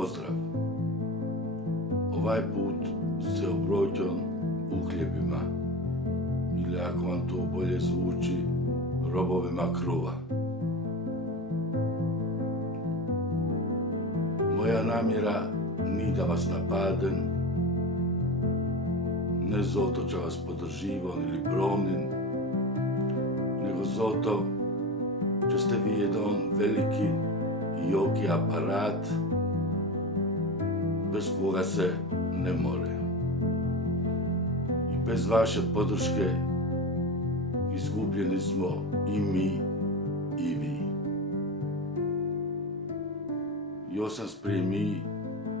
pozdrav. Ovaj put se obraćam uhljebima, ili ako vam to bolje zvuči, robovima kruva. Moja namjera nije da vas napadem, ne zato će vas podrživam ili bromnim, nego zato že ste vi jedan veliki i joki aparat bez koga se ne more. I bez vaše podrške izgubljeni smo i mi i vi. Ja sam spremio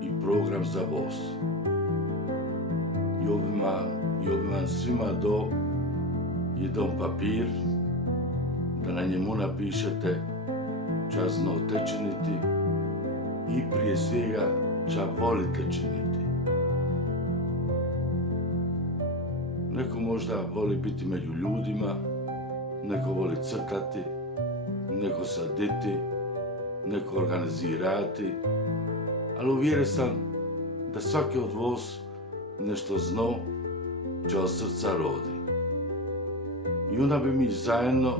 i program za vas. Ja bi vam svima dao jedan papir da na njemu napišete ča znate činiti i prije svega ča volite činiti. Neko možda voli biti među ljudima, neko voli crtati, neko saditi, neko organizirati, ali uvjeren sam da svaki od vas nešto zna ča od srca rodi. I onda bi mi zajedno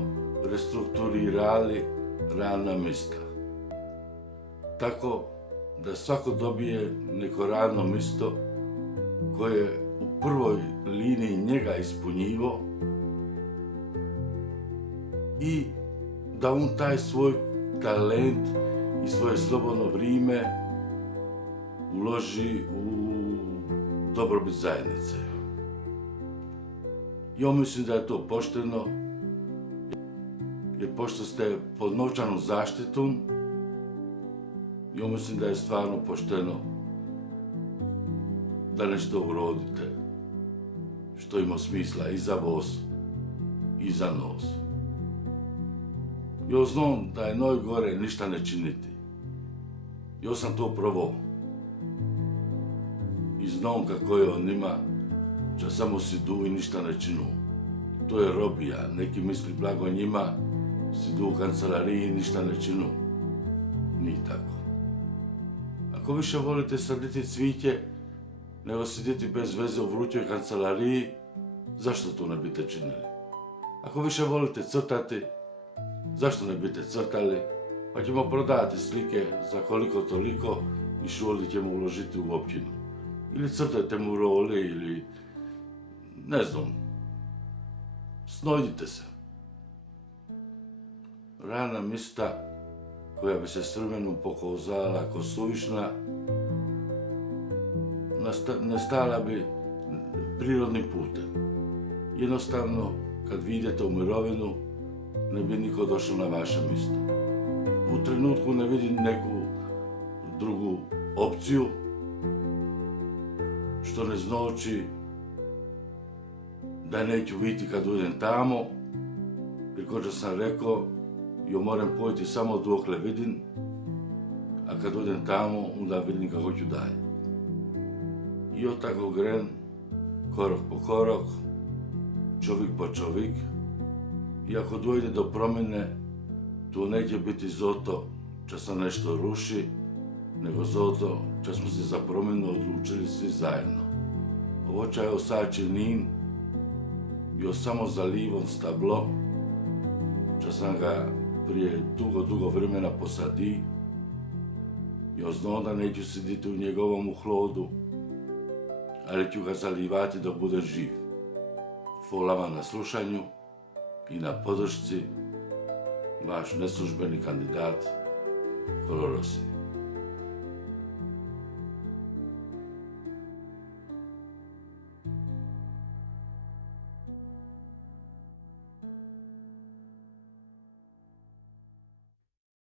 restrukturirali radna mjesta. Tako da svako dobije neko radno mjesto koje je u prvoj liniji njega ispunjivo i da on taj svoj talent i svoje slobodno vrijeme uloži u dobrobit zajednice. Ja mislim da je to pošteno, jer pošto ste pod novčanom zaštitom, ja mislim da je stvarno pošteno da nešto urodite što ima smisla i za vas i za nas. Ja znam da je najgore ništa ne činiti. Ja sam to probao. I znam kako je on ima, da samo sidu i ništa ne činu. To je robija, neki misli blago njima, sidu u kancelariji i ništa ne činu. Nije tako. Ako više volite saditi cviće, nego siditi bez veze u vrućoj kancelariji, zašto to ne biste činili? Ako više volite crtati, zašto ne biste crtali? Pa ćemo prodati slike za koliko toliko i šoldi ćemo uložiti u općinu. Ili crtajte murale ili ne znam. Snađite se. Radna mjesta koja bi se s vremenom pokazala kao suvišna, nastala bi prirodnim putem. Jednostavno, kad vi idete u mirovinu, ne bi niko došao na vaše mjesto. U trenutku ne vidim neku drugu opciju, što ne znači da neću vidjeti kad uđem tamo, jer kao što sam rekao, ja moram pojeti samo dokle vidim, a kad uđem tamo, onda vidim kako ću dalje. I od tako gren, korak po korak, čovjek po čovjek, i ako dojde do promjene, to neće biti zato što se nešto ruši, nego zato što smo se za promjenu odlučili svi zajedno. Ovo čaj osači nin, bio samo zalivan stablo, što sam ga prije dugo vremena posadi. Ja znam da neću siditi u njegovom hlodu, ali ću ga zalivati dok bude živ. Hvala vam na slušanju i na podršci, vaš neslužbeni kandidat Kolorosi.